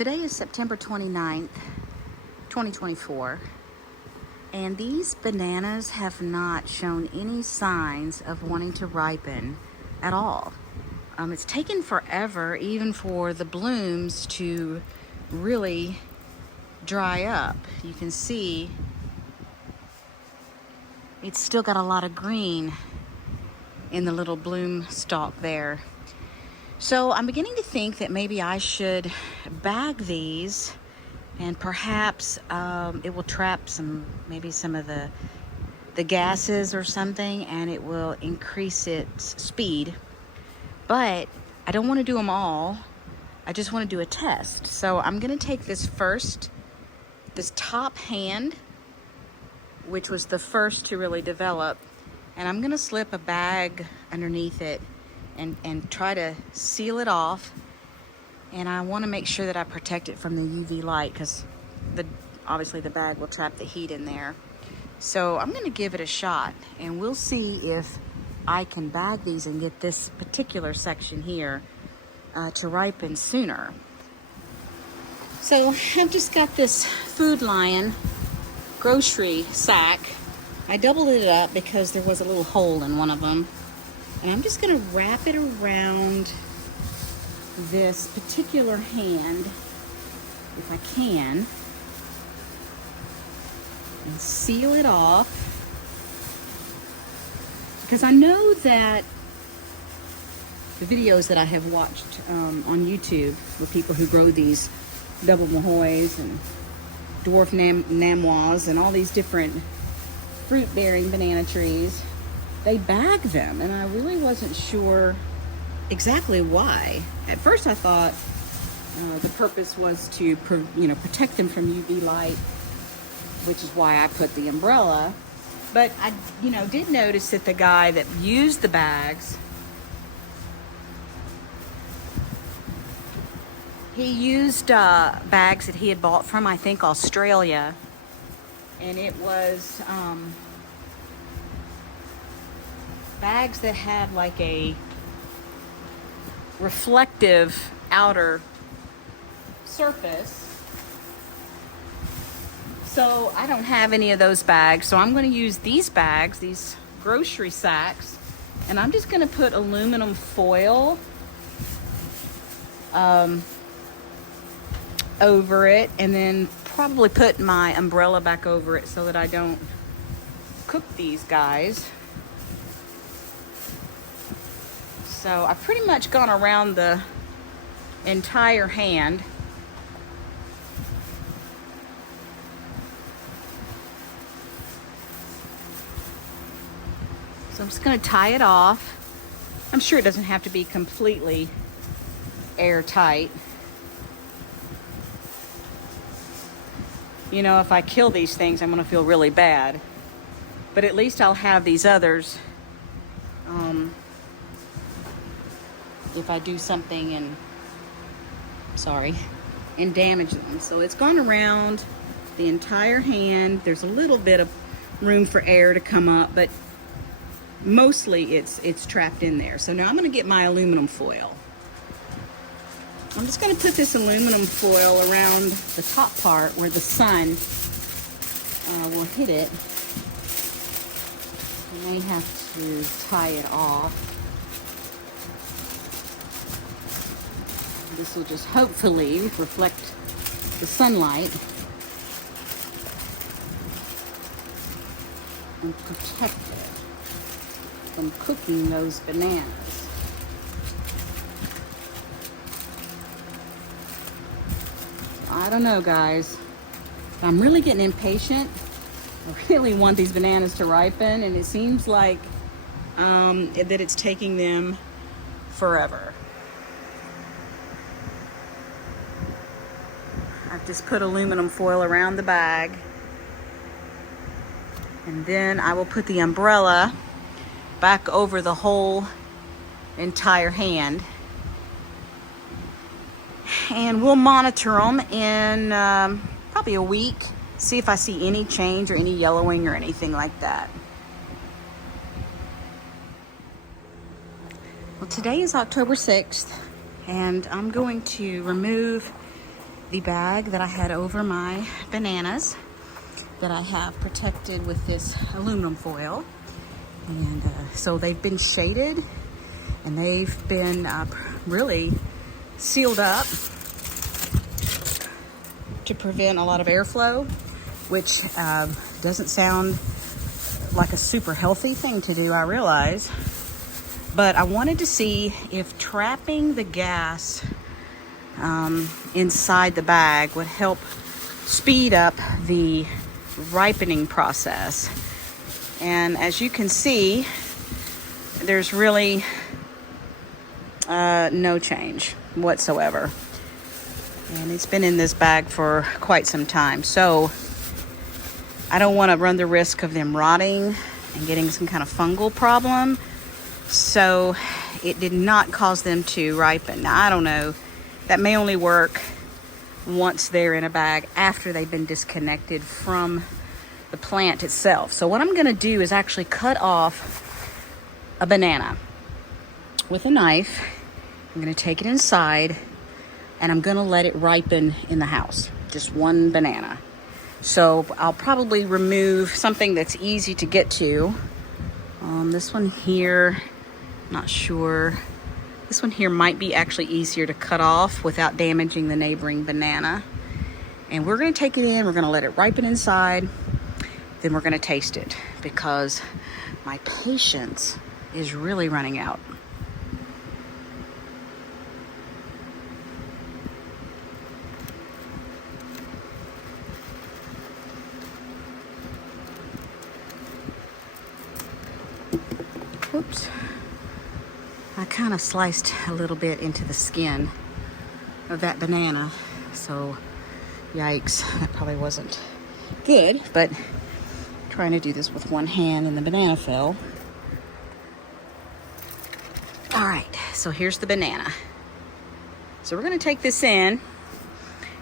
Today is September 29th, 2024, and these bananas have not shown any signs of wanting to ripen at all. It's taken forever even for the blooms to really dry up. You can see it's still got a lot of green in the little bloom stalk there. So I'm beginning to think that maybe I should bag these, and perhaps it will trap maybe some of the gases or something, and it will increase its speed. But I don't want to do them all. I just want to do a test. So I'm going to take this top hand, which was the first to really develop, and I'm going to slip a bag underneath it and try to seal it off. And I want to make sure that I protect it from the UV light, because obviously the bag will trap the heat in there. So I'm going to give it a shot, and we'll see if I can bag these and get this particular section here to ripen sooner. So I've just got this Food Lion grocery sack. I doubled it up because there was a little hole in one of them. And I'm just going to wrap it around this particular hand, if I can, and seal it off. Because I know that the videos that I have watched on YouTube with people who grow these Double Mahois and dwarf namois and all these different fruit-bearing banana trees, they bag them, and I really wasn't sure exactly why. At first I thought the purpose was to protect them from UV light, which is why I put the umbrella. But I did notice that the guy that used the bags, he used bags that he had bought from, I think, Australia, and it was bags that had like a reflective outer surface. So I don't have any of those bags, so I'm going to use these bags, these grocery sacks, and I'm just going to put aluminum foil over it, and then probably put my umbrella back over it so that I don't cook these guys. So I've pretty much gone around the entire hand. So I'm just going to tie it off. I'm sure it doesn't have to be completely airtight. If I kill these things, I'm going to feel really bad. But at least I'll have these others if I do something and damage them. So it's gone around the entire hand. There's a little bit of room for air to come up, but mostly it's trapped in there. So now I'm going to get my aluminum foil. I'm just going to put this aluminum foil around the top part where the sun will hit it. I may have to tie it off. This will just hopefully reflect the sunlight and protect it from cooking those bananas. I don't know, guys. I'm really getting impatient. I really want these bananas to ripen, and it seems like that it's taking them forever. I've just put aluminum foil around the bag, and then I will put the umbrella back over the whole entire hand, and we'll monitor them in probably a week, see if I see any change or any yellowing or anything like that. Well, today is October 6th, and I'm going to remove the bag that I had over my bananas that I have protected with this aluminum foil. And so they've been shaded and they've been really sealed up to prevent a lot of airflow, which doesn't sound like a super healthy thing to do, I realize. But I wanted to see if trapping the gas inside the bag would help speed up the ripening process. And as you can see, there's really no change whatsoever. And it's been in this bag for quite some time. So I don't want to run the risk of them rotting and getting some kind of fungal problem. So it did not cause them to ripen. Now, I don't know. That may only work once they're in a bag after they've been disconnected from the plant itself. So what I'm going to do is actually cut off a banana with a knife. I'm going to take it inside and I'm going to let it ripen in the house. Just one banana. So I'll probably remove something that's easy to get to. This one here, not sure. This one here might be actually easier to cut off without damaging the neighboring banana. And we're going to take it in. We're going to let it ripen inside. Then we're going to taste it because my patience is really running out. Oops. I kind of sliced a little bit into the skin of that banana. So, yikes, that probably wasn't good, but trying to do this with one hand and the banana fell. All right, so here's the banana. So we're going to take this in.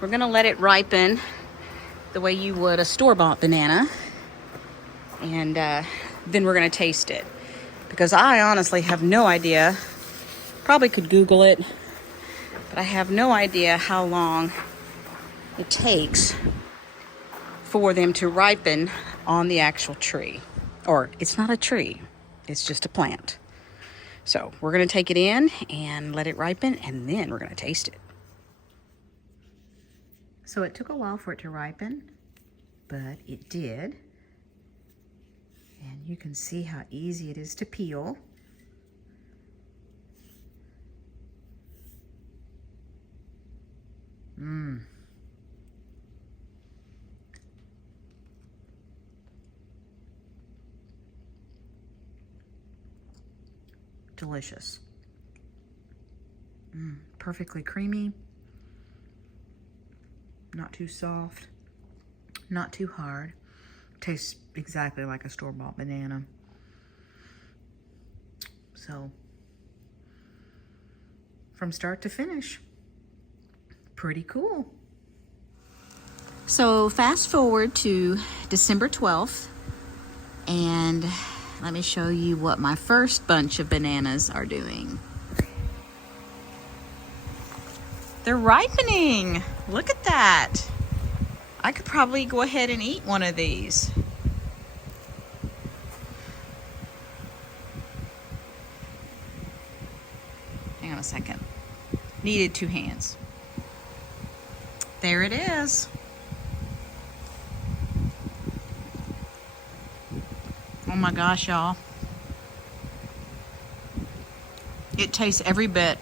We're going to let it ripen the way you would a store-bought banana. And then we're going to taste it. Because I honestly have no idea, probably could Google it, but I have no idea how long it takes for them to ripen on the actual tree. Or it's not a tree, it's just a plant. So we're going to take it in and let it ripen, and then we're going to taste it. So it took a while for it to ripen, but it did. And you can see how easy it is to peel. Delicious. Perfectly creamy. Not too soft. Not too hard. Tastes exactly like a store-bought banana. So, from start to finish, pretty cool. So fast forward to December 12th, and let me show you what my first bunch of bananas are doing. They're ripening. Look at that. I could probably go ahead and eat one of these. Hang on a second. Needed 2 hands. There it is. Oh my gosh, y'all. It tastes every bit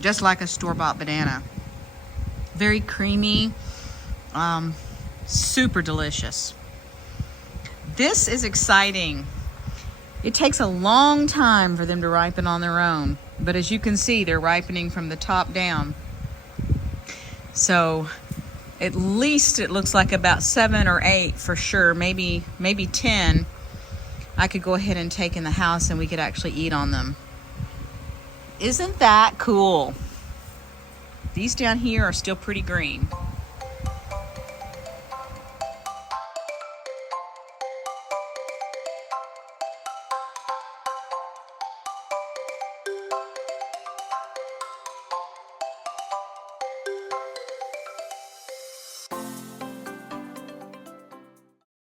just like a store-bought banana. Very creamy. Super delicious. This is exciting. It takes a long time for them to ripen on their own, but as you can see, they're ripening from the top down. So at least it looks like about 7 or 8 for sure, maybe 10 I could go ahead and take in the house and we could actually eat on them. Isn't that cool? These down here are still pretty green.